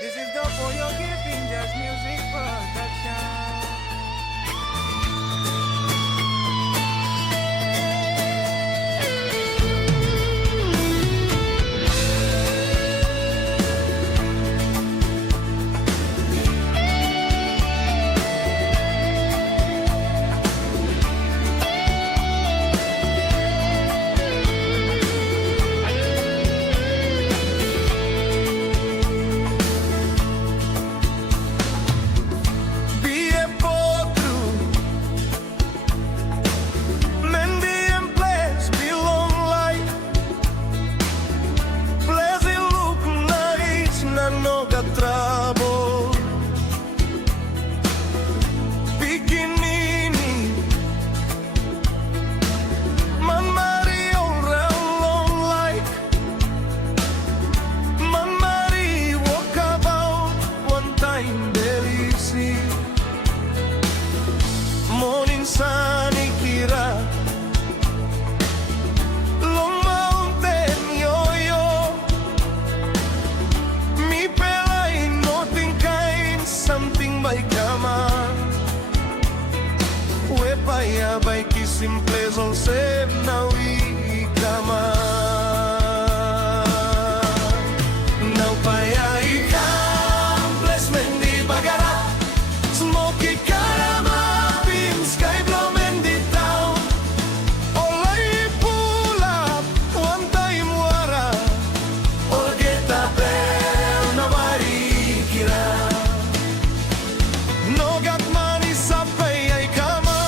This is the For Your Giving Jazz Music Production. Paia bay ki simple zol sep nawi kama Now Paia ikam bless Mendi bagara Smoky karama pin sky blow Mendi town Olay pull up one time wara All get a bell na kira No got money sa Paia ikama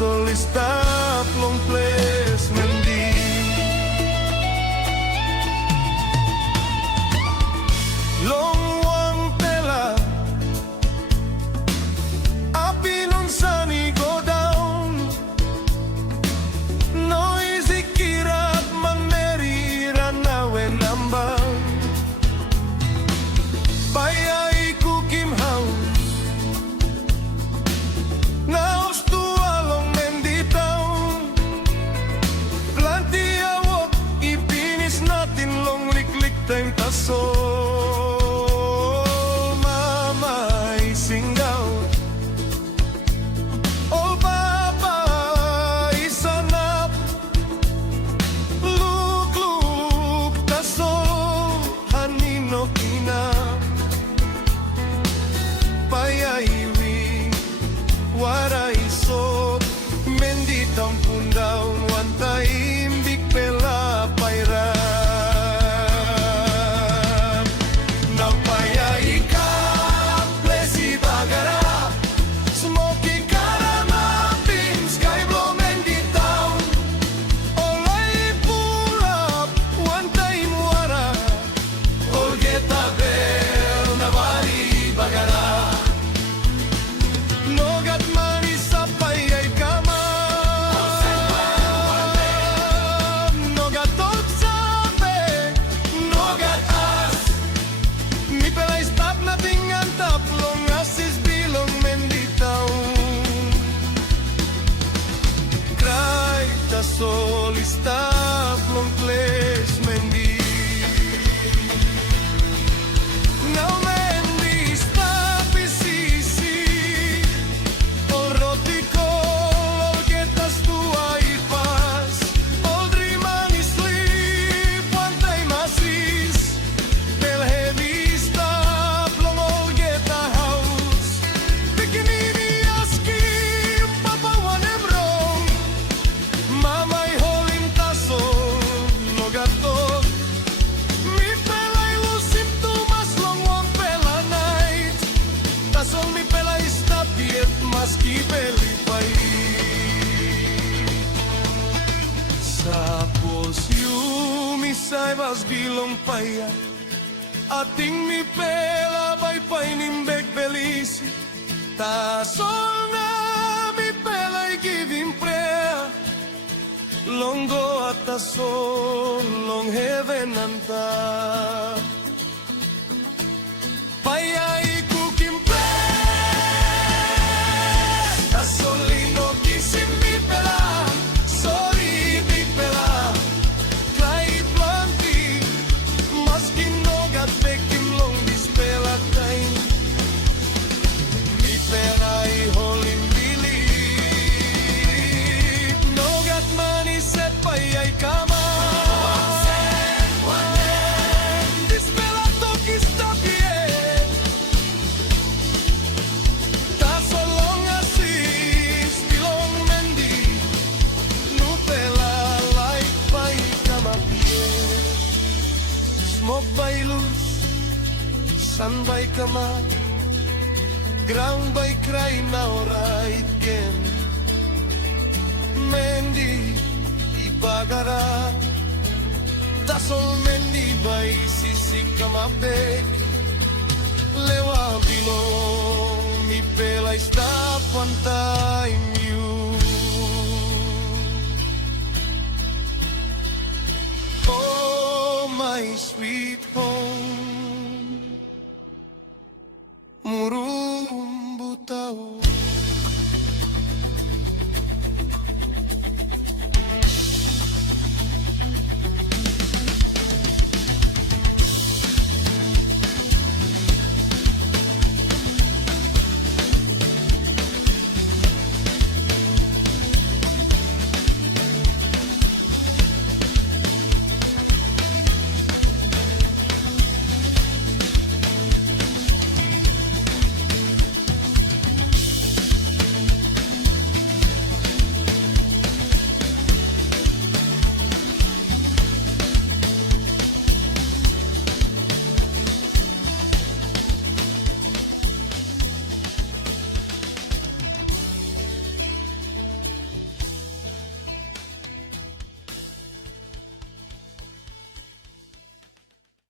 Solista long place Mendi Long wang tela Api nun sunny go down Noisy kirat manmerira nawe nambang Paia iku kim house Now time taso mama isingaw oh papa isanap luk taso hanino kina Paia iwi waray so Mendi tampun down one time big pela paira Solista long place Mendi Now Mendi sta pisisi All rotico all getas tua ipas All dream and sleep one time asis Del heavy stop long all geta house Bikini aski Papa Wan Grass Mama maski belipay Sapos yumisay bas bilong Paia Ating mi pela bay painimbek belisi Tasol na mi pelay giving prayer Longgo at tasol long heaven anta San by kamay, ground by cry now right again. Mendi, ibagara, tasol Mendi by sisik kamabek. Lewa bilong, mi pela stop one time you. Oh, my sweet home.